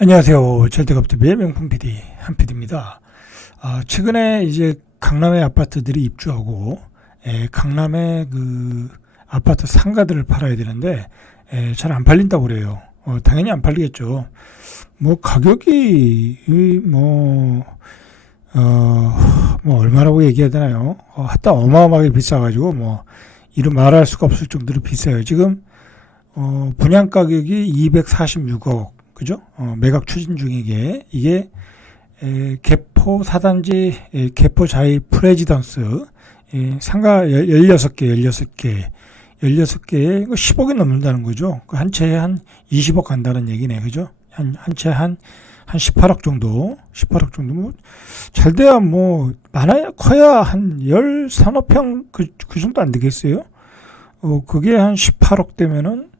안녕하세요. 절대급TV의 명품 PD 한PD입니다. 최근에 이제 강남의 아파트들이 입주하고 강남의 그 아파트 상가들을 팔아야 되는데 잘 안 팔린다고 그래요. 당연히 안 팔리겠죠. 뭐 가격이 얼마라고 얘기해야 되나요? 하여튼 어마어마하게 비싸가지고 이루 말할 수가 없을 정도로 비싸요. 지금 분양 가격이 246억, 그죠? 매각 추진 중이게 이게 개포 4단지 개포 자이 프레지던스 상가 16개에 10억이 넘는다는 거죠. 그 한 채에 한 20억 간다는 얘기네, 그죠? 한 채 한 18억 정도, 18억 정도, 잘 돼야 많아야, 커야 한 13평 그 정도 안 되겠어요? 그게 한 18억 되면은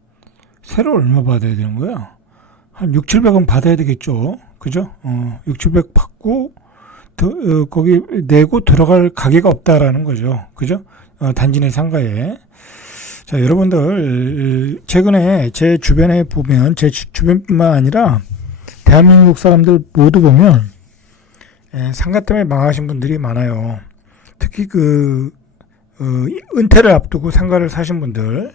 세를 얼마 받아야 되는 거야? 한 6, 700원 받아야 되겠죠. 그죠? 6, 700 받고, 거기 내고 들어갈 가게가 없다라는 거죠. 그죠? 단지 내 상가에. 자, 여러분들, 최근에 제 주변에 보면, 제 주변뿐만 아니라, 대한민국 사람들 모두 보면, 상가 때문에 망하신 분들이 많아요. 특히 은퇴를 앞두고 상가를 사신 분들,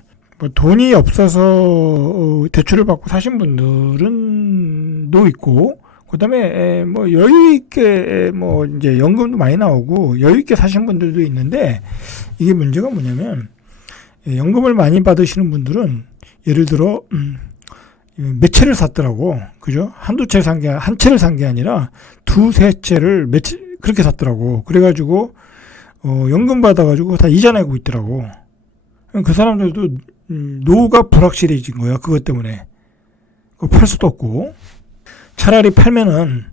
돈이 없어서 대출을 받고 사신 분들은 도 있고, 그 다음에 여유 있게 이제 연금도 많이 나오고 여유 있게 사신 분들도 있는데, 이게 문제가 뭐냐면 연금을 많이 받으시는 분들은 예를 들어 몇 채를 샀더라고, 그죠? 한두 채 산 게, 한 채를 산 게 아니라 두세 채를 그렇게 샀더라고. 그래가지고 연금 받아가지고 다 이자 내고 있더라고. 그 사람들도 노후가 불확실해진 거야. 그것 때문에. 팔 수도 없고. 차라리 팔면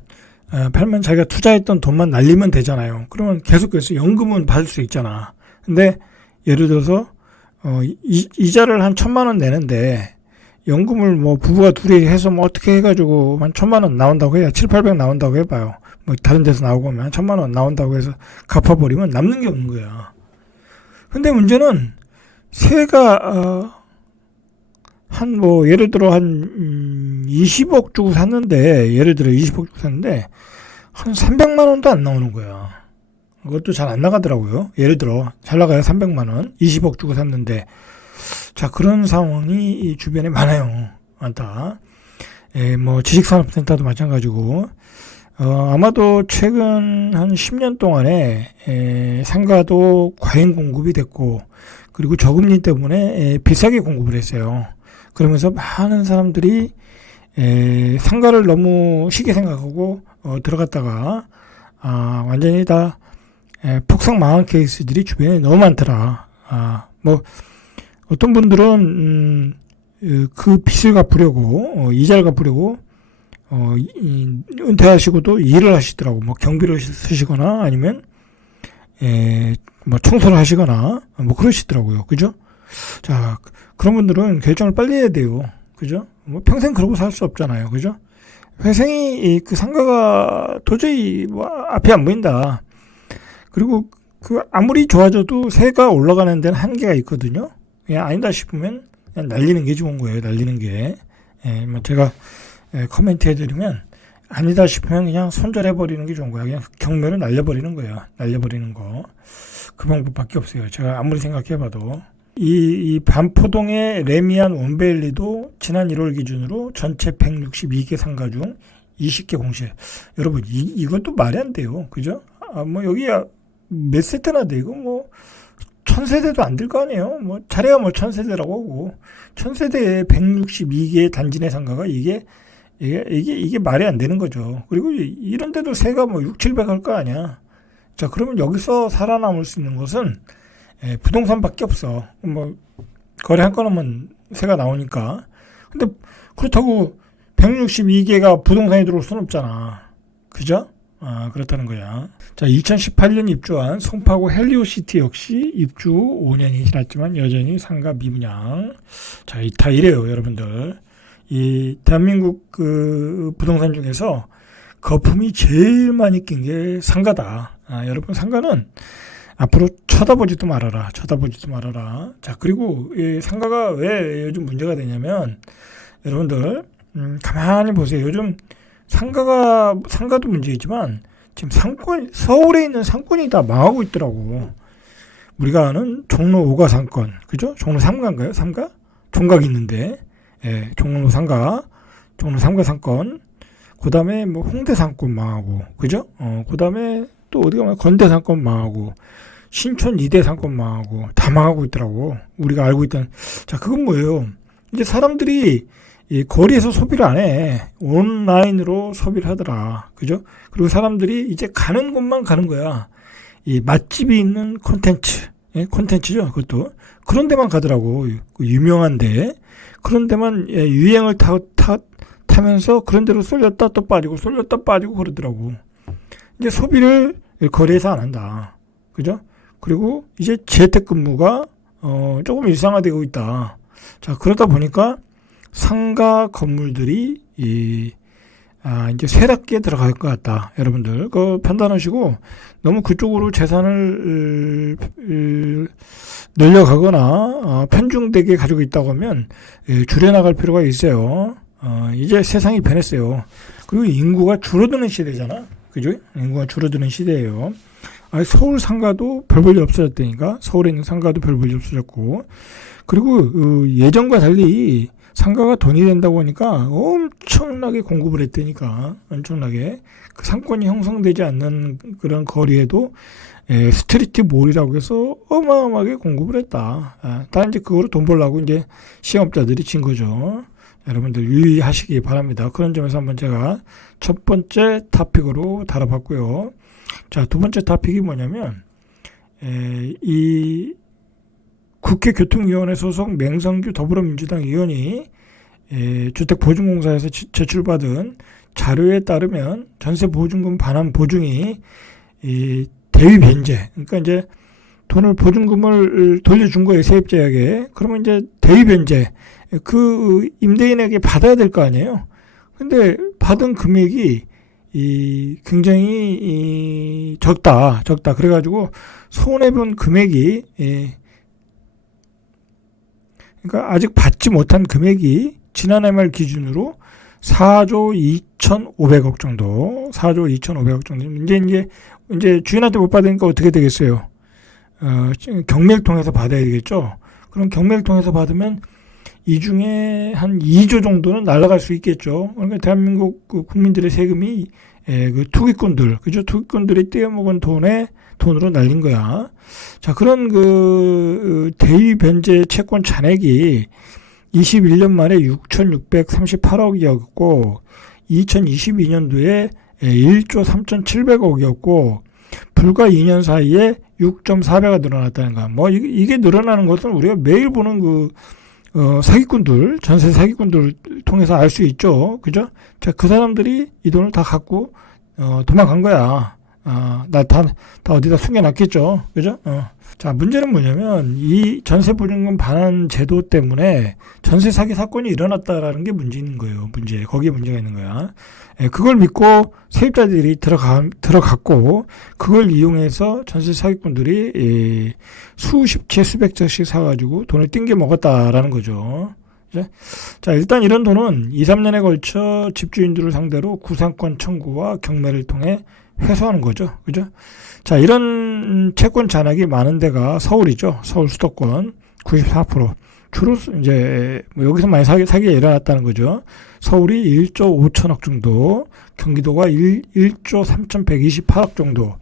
자기가 투자했던 돈만 날리면 되잖아요. 그러면 계속해서 연금은 받을 수 있잖아. 근데 예를 들어서 이자를 한 1,000만 원 내는데 연금을 부부가 둘이 해서 어떻게 해가지고 한 1,000만 원 나온다고 해야 7, 800 나온다고 해봐요. 다른 데서 나오고 하면 한 1,000만 원 나온다고 해서 갚아버리면 남는 게 없는 거야. 근데 문제는 세가 예를 들어 한 20억 주고 샀는데, 한 300만 원도 안 나오는 거야. 그것도 잘 안 나가더라고요. 예를 들어 잘 나가요. 300만 원 20억 주고 샀는데. 자, 그런 상황이 이 주변에 많다. 지식산업센터도 마찬가지고, 아마도 최근 한 10년 동안에 상가도 과잉 공급이 됐고, 그리고 저금리 때문에 비싸게 공급을 했어요. 그러면서 많은 사람들이 상가를 너무 쉽게 생각하고 들어갔다가 완전히 다 폭삭 망한 케이스들이 주변에 너무 많더라. 어떤 분들은 그 빚을 갚으려고, 이자를 갚으려고 은퇴하시고도 일을 하시더라고. 경비를 쓰시거나 아니면 청소를 하시거나 그러시더라고요. 그죠? 자, 그런 분들은 결정을 빨리 해야 돼요. 그죠? 평생 그러고 살 수 없잖아요. 그죠? 회생이 그 상가가 도저히 앞이 안 보인다. 그리고 아무리 좋아져도 세가 올라가는 데는 한계가 있거든요. 그냥 아니다 싶으면 그냥 날리는 게 좋은 거예요. 날리는 게. 제가 코멘트 해드리면, 아니다 싶으면 그냥 손절해버리는 게 좋은 거야. 그냥 경매를 날려버리는 거야. 날려버리는 거. 그 방법밖에 없어요. 제가 아무리 생각해봐도. 이 반포동의 레미안 원베일리도 지난 1월 기준으로 전체 162개 상가 중 20개 공시. 여러분, 이것도 말이 안 돼요. 그죠? 여기 몇 세대나 돼? 이거 1000세대도 안 될 거 아니에요? 자리가 1000세대라고 하고. 1000세대에 162개의 단지 내 상가가 이게 말이 안 되는 거죠. 그리고 이런 데도 세가 6, 700 할 거 아니야. 자, 그러면 여기서 살아남을 수 있는 것은 부동산밖에 없어. 거래 한 건 하면 세가 나오니까. 근데 그렇다고 162개가 부동산에 들어올 수는 없잖아. 그죠? 그렇다는 거야. 자, 2018년 입주한 송파구 헬리오시티 역시 입주 5년이 지났지만 여전히 상가 미분양. 자, 다 이래요, 여러분들. 이 대한민국 그 부동산 중에서 거품이 제일 많이 낀 게 상가다. 여러분, 상가는 앞으로 쳐다보지도 말아라. 자, 그리고 이 상가가 왜 요즘 문제가 되냐면, 여러분들 가만히 보세요. 요즘 상가도 문제이지만 지금 서울에 있는 상권이 다 망하고 있더라고. 우리가 아는 종로 5가 상권, 그죠? 종로 3가인가요? 3가? 종각이 있는데, 예, 종로 3가 상권. 그 다음에 뭐 홍대 상권 망하고, 그죠? 그 다음에 또 어디가 뭐 건대 상권 망하고, 신촌 2대 상권 망하고, 다 망하고 있더라고. 우리가 알고 있던. 자, 그건 뭐예요? 이제 사람들이 이 거리에서 소비를 안 해. 온라인으로 소비를 하더라. 그죠? 그리고 사람들이 이제 가는 곳만 가는 거야. 이 맛집이 있는 콘텐츠죠. 그것도. 그런 데만 가더라고. 유명한데. 그런 데만 유행을 타면서 그런 데로 쏠렸다 또 빠지고 그러더라고. 이제 소비를 거리에서 안 한다. 그죠? 그리고 이제 재택근무가 조금 일상화되고 있다. 자, 그러다 보니까 상가 건물들이 이제 쇠락기에 들어갈 것 같다. 여러분들 그 판단하시고 너무 그쪽으로 재산을 늘려가거나 편중되게 가지고 있다고 하면 줄여나갈 필요가 있어요. 이제 세상이 변했어요. 그리고 인구가 줄어드는 시대잖아. 그죠? 인구가 줄어드는 시대예요. 서울 상가도 별 볼일 없어졌다니까. 서울에 있는 상가도 별 볼일 없어졌고. 그리고 예전과 달리 상가가 돈이 된다고 하니까 엄청나게 공급을 했다니까. 엄청나게. 그 상권이 형성되지 않는 그런 거리에도 스트리트 몰이라고 해서 어마어마하게 공급을 했다. 다 이제 그거로 돈 벌려고 이제 시험자들이 진 거죠. 여러분들 유의하시기 바랍니다. 그런 점에서 한번 제가 첫 번째 토픽으로 다뤄봤고요. 자, 두 번째 토픽이 뭐냐면 이 국회 교통위원회 소속 맹성규 더불어민주당 의원이 주택보증공사에서 제출받은 자료에 따르면 전세보증금 반환 보증이 대위 변제, 그러니까 이제 돈을 보증금을 돌려준 거예요, 세입자에게. 그러면 이제 대위 변제, 그 임대인에게 받아야 될 거 아니에요. 근데 받은 금액이 굉장히 적다. 그래가지고 손해본 금액이 그러니까 아직 받지 못한 금액이 지난해 말 기준으로 4조 2,500억 정도. 4조 2,500억 정도. 이제 주인한테 못 받으니까 어떻게 되겠어요? 경매를 통해서 받아야 되겠죠. 그럼 경매를 통해서 받으면 이 중에 한 2조 정도는 날아갈 수 있겠죠. 그러니까 대한민국 국민들의 세금이 그 투기꾼들, 그죠? 투기꾼들이 떼어먹은 돈으로 날린 거야. 자, 그런 그 대위 변제 채권 잔액이 21년 말에 6,638억이었고 2022년도에 1조 3,700억이었고 불과 2년 사이에 6.4배가 늘어났다는 거야. 뭐 이게 늘어나는 것은 우리가 매일 보는 사기꾼들, 전세 사기꾼들 통해서 알 수 있죠. 그죠? 자, 그 사람들이 이 돈을 다 갖고 도망간 거야. 다 어디다 숨겨놨겠죠. 그죠? 자, 문제는 뭐냐면, 이 전세보증금 반환 제도 때문에 전세 사기 사건이 일어났다라는 게 문제인 거예요. 거기에 문제가 있는 거야. 그걸 믿고 세입자들이 들어갔고, 그걸 이용해서 전세 사기꾼들이 수십 채, 수백 채씩 사가지고 돈을 띵겨 먹었다라는 거죠. 자, 일단 이런 돈은 2, 3년에 걸쳐 집주인들을 상대로 구상권 청구와 경매를 통해 회수하는 거죠. 그죠? 자, 이런 채권 잔액이 많은 데가 서울이죠. 서울 수도권 94%. 주로 이제 뭐 여기서 많이 사기가 일어났다는 거죠. 서울이 1조 5천억 정도, 경기도가 1조 3,128억 정도.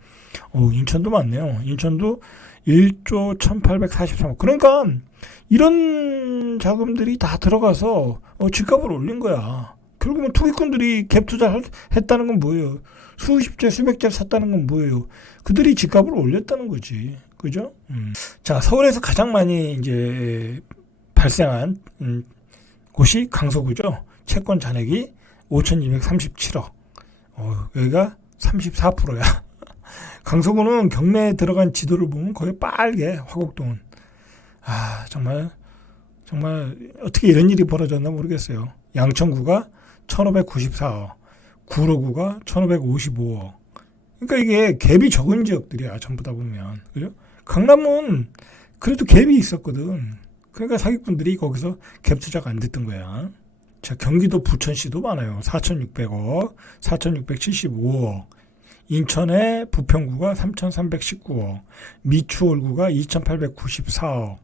인천도 많네요. 인천도 1조 1,843억. 그러니까 이런 자금들이 다 들어가서 집값을 올린 거야. 결국은 투기꾼들이 갭 투자를 했다는 건 뭐예요? 수십 채, 수백 채를 샀다는 건 뭐예요? 그들이 집값을 올렸다는 거지. 그죠? 자, 서울에서 가장 많이 이제 발생한 곳이 강서구죠. 채권 잔액이 5,237억. 여기가 34%야. 강서구는 경매에 들어간 지도를 보면 거의 빨개, 화곡동은. 정말 어떻게 이런 일이 벌어졌나 모르겠어요. 양천구가 1,594억. 구로구가 1,555억. 그러니까 이게 갭이 적은 지역들이야, 전부 다 보면. 그죠? 강남은 그래도 갭이 있었거든. 그러니까 사기꾼들이 거기서 갭 투자가 안 됐던 거야. 자, 경기도 부천시도 많아요. 4,600억, 4,675억. 인천의 부평구가 3,319억, 미추홀구가 2,894억,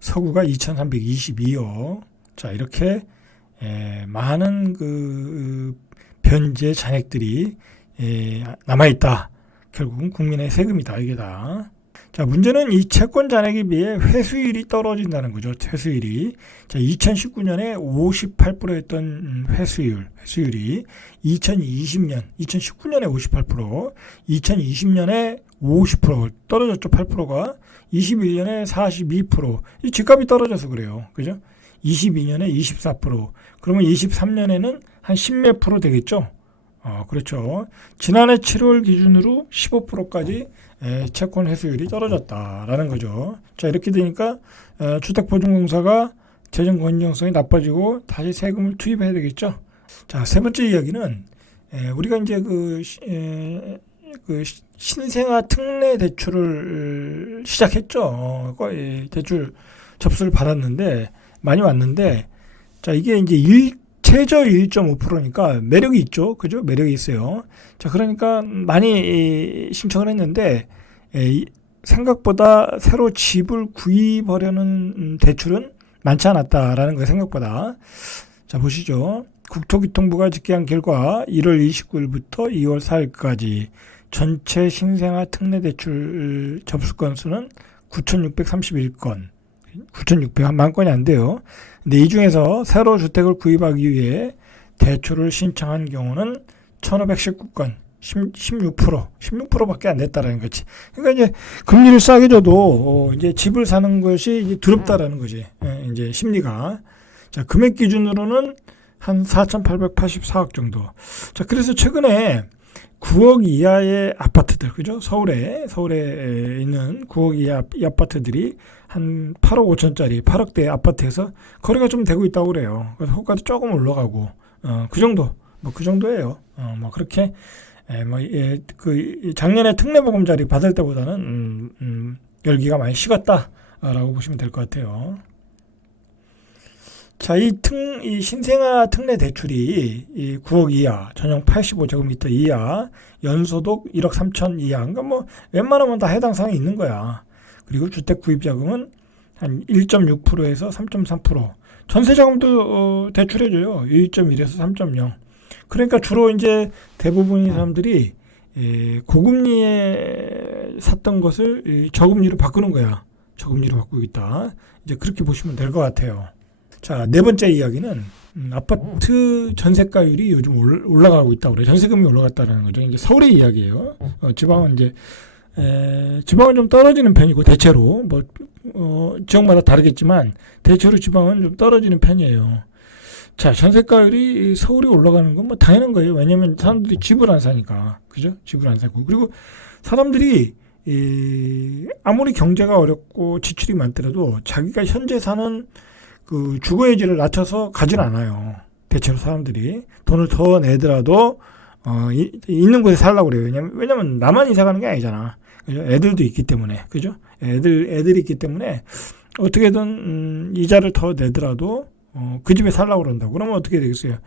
서구가 2,322억. 자, 이렇게 많은 그 변제 잔액들이 남아있다. 결국은 국민의 세금이다. 이게 다. 자, 문제는 이 채권 잔액에 비해 회수율이 떨어진다는 거죠. 회수율이. 자, 2019년에 58%였던 회수율이 2019년에 58%, 2020년에 50% 떨어졌죠. 8%가 21년에 42%. 이 집값이 떨어져서 그래요. 그죠? 22년에 24%. 그러면 23년에는 한 10몇 프로 되겠죠? 그렇죠. 지난해 7월 기준으로 15%까지 채권 회수율이 떨어졌다라는 거죠. 자, 이렇게 되니까 주택보증공사가 재정 건전성이 나빠지고 다시 세금을 투입해야 되겠죠. 자, 세 번째 이야기는 우리가 이제 그 신생아 특례 대출을 시작했죠. 대출 접수를 받았는데 많이 왔는데, 자, 이게 이제 최저 1.5%니까 매력이 있죠. 그죠? 매력이 있어요. 자, 그러니까 많이 신청을 했는데 생각보다 새로 집을 구입하려는 대출은 많지 않았다라는 거예요. 생각보다. 자, 보시죠. 국토교통부가 집계한 결과 1월 29일부터 2월 4일까지 전체 신생아 특례 대출 접수 건수는 9,631건. 9,600만 건이 안 돼요. 근데 이 중에서 새로 주택을 구입하기 위해 대출을 신청한 경우는 1,519건, 16%밖에 안 됐다라는 거지. 그러니까 이제 금리를 싸게 줘도 이제 집을 사는 것이 이제 두렵다라는 거지. 이제 심리가. 자, 금액 기준으로는 한 4,884억 정도. 자, 그래서 최근에 9억 이하의 아파트들, 그죠? 서울에 있는 9억 이하 아파트들이 한 8억 5천짜리, 8억대 아파트에서 거래가 좀 되고 있다고 그래요. 그래서 호가도 조금 올라가고, 그 정도, 그 정도예요. 그렇게, 작년에 특례보금자리 받을 때보다는, 열기가 많이 식었다라고 보시면 될 것 같아요. 자, 이 신생아 특례 대출이 이 9억 이하, 전용 85제곱미터 이하, 연소득 1억 3천 이하, 그러니까 웬만하면 다 해당 사항이 있는 거야. 그리고 주택 구입 자금은 한 1.6%에서 3.3%. 전세 자금도 대출해줘요. 1.1에서 3.0. 그러니까 주로 이제 대부분의 사람들이 고금리에 샀던 것을 저금리로 바꾸는 거야. 저금리로 바꾸고 있다. 이제 그렇게 보시면 될 것 같아요. 자, 네 번째 이야기는 아파트 전세가율이 요즘 올라가고 있다고 그래요. 전세금이 올라갔다는 거죠. 이제 서울의 이야기예요. 지방은 좀 떨어지는 편이고 대체로 지역마다 다르겠지만 대체로 지방은 좀 떨어지는 편이에요. 자, 전세가율이 서울이 올라가는 건 당연한 거예요. 왜냐하면 사람들이 집을 안 사니까, 그죠? 집을 안 사고. 그리고 사람들이 아무리 경제가 어렵고 지출이 많더라도 자기가 현재 사는 그 주거의지를 낮춰서 가진 않아요. 대체로 사람들이 돈을 더 내더라도 있는 곳에 살려고 그래요. 왜냐면 나만 이사 가는 게 아니잖아. 그죠? 애들도 있기 때문에, 그죠? 애들이 있기 때문에 어떻게든 이자를 더 내더라도 그 집에 살려고 그런다고. 그러면 어떻게 되겠어요?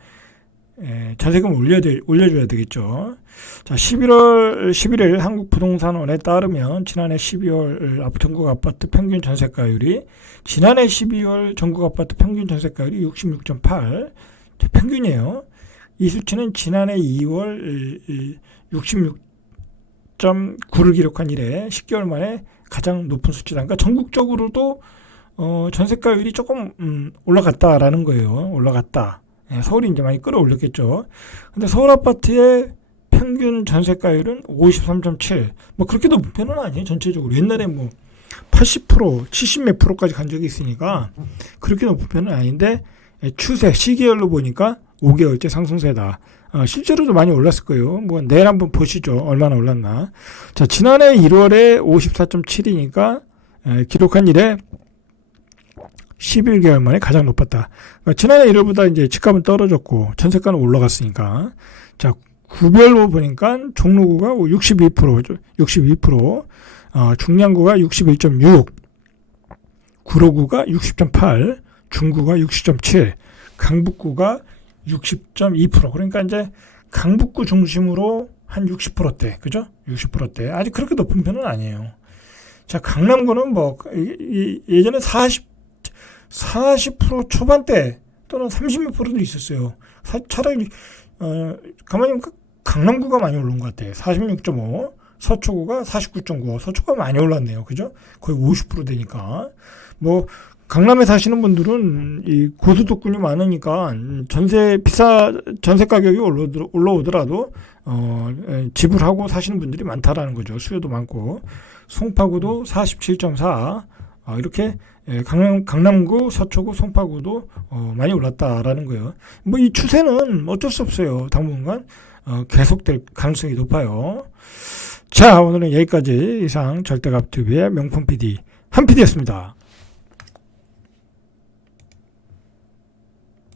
전세금을 올려줘야 되겠죠. 자, 11일 한국부동산원에 따르면 지난해 12월 전국 아파트 평균 전세가율이 지난해 12월 전국 아파트 평균 전세가율이 66.8 평균이에요. 이 수치는 지난해 2월 66.9를 기록한 이래 10개월 만에 가장 높은 수치다. 그러니까 전국적으로도 전세가율이 조금 올라갔다라는 거예요. 올라갔다. 서울이 이제 많이 끌어올렸겠죠. 근데 서울 아파트의 평균 전세가율은 53.7. 그렇게 높은 편은 아니에요. 전체적으로. 옛날에 80%, 70몇 프로까지 간 적이 있으니까 그렇게 높은 편은 아닌데 추세, 시계열로 보니까 5개월째 상승세다. 실제로도 많이 올랐을 거예요. 내일 한번 보시죠. 얼마나 올랐나. 자, 지난해 1월에 54.7이니까 기록한 이래 11개월 만에 가장 높았다. 그러니까 지난해 1월보다 이제 집값은 떨어졌고 전세가는 올라갔으니까. 자, 구별로 보니까 종로구가 62%, 중량구가 61.6, 구로구가 60.8, 중구가 60.7. 강북구가 60.2%. 그러니까 이제 강북구 중심으로 한 60%대, 그죠? 60%대. 아직 그렇게 높은 편은 아니에요. 자, 강남구는 뭐, 예전에 40% 초반대 또는 30몇 %도 있었어요. 차라리, 가만히 보니까 강남구가 많이 오른 것 같아요. 46.5, 서초구가 49.9, 서초구가 많이 올랐네요. 그죠? 거의 50% 되니까. 뭐, 강남에 사시는 분들은 이 고소득군이 많으니까 전세 가격이 올라오더라도, 지불하고 사시는 분들이 많다라는 거죠. 수요도 많고. 송파구도 47.4, 이렇게 강남구, 서초구, 송파구도 많이 올랐다라는 거예요. 뭐 이 추세는 어쩔 수 없어요. 당분간 계속될 가능성이 높아요. 자, 오늘은 여기까지 이상 절대값TV의 명품 PD 한 PD였습니다.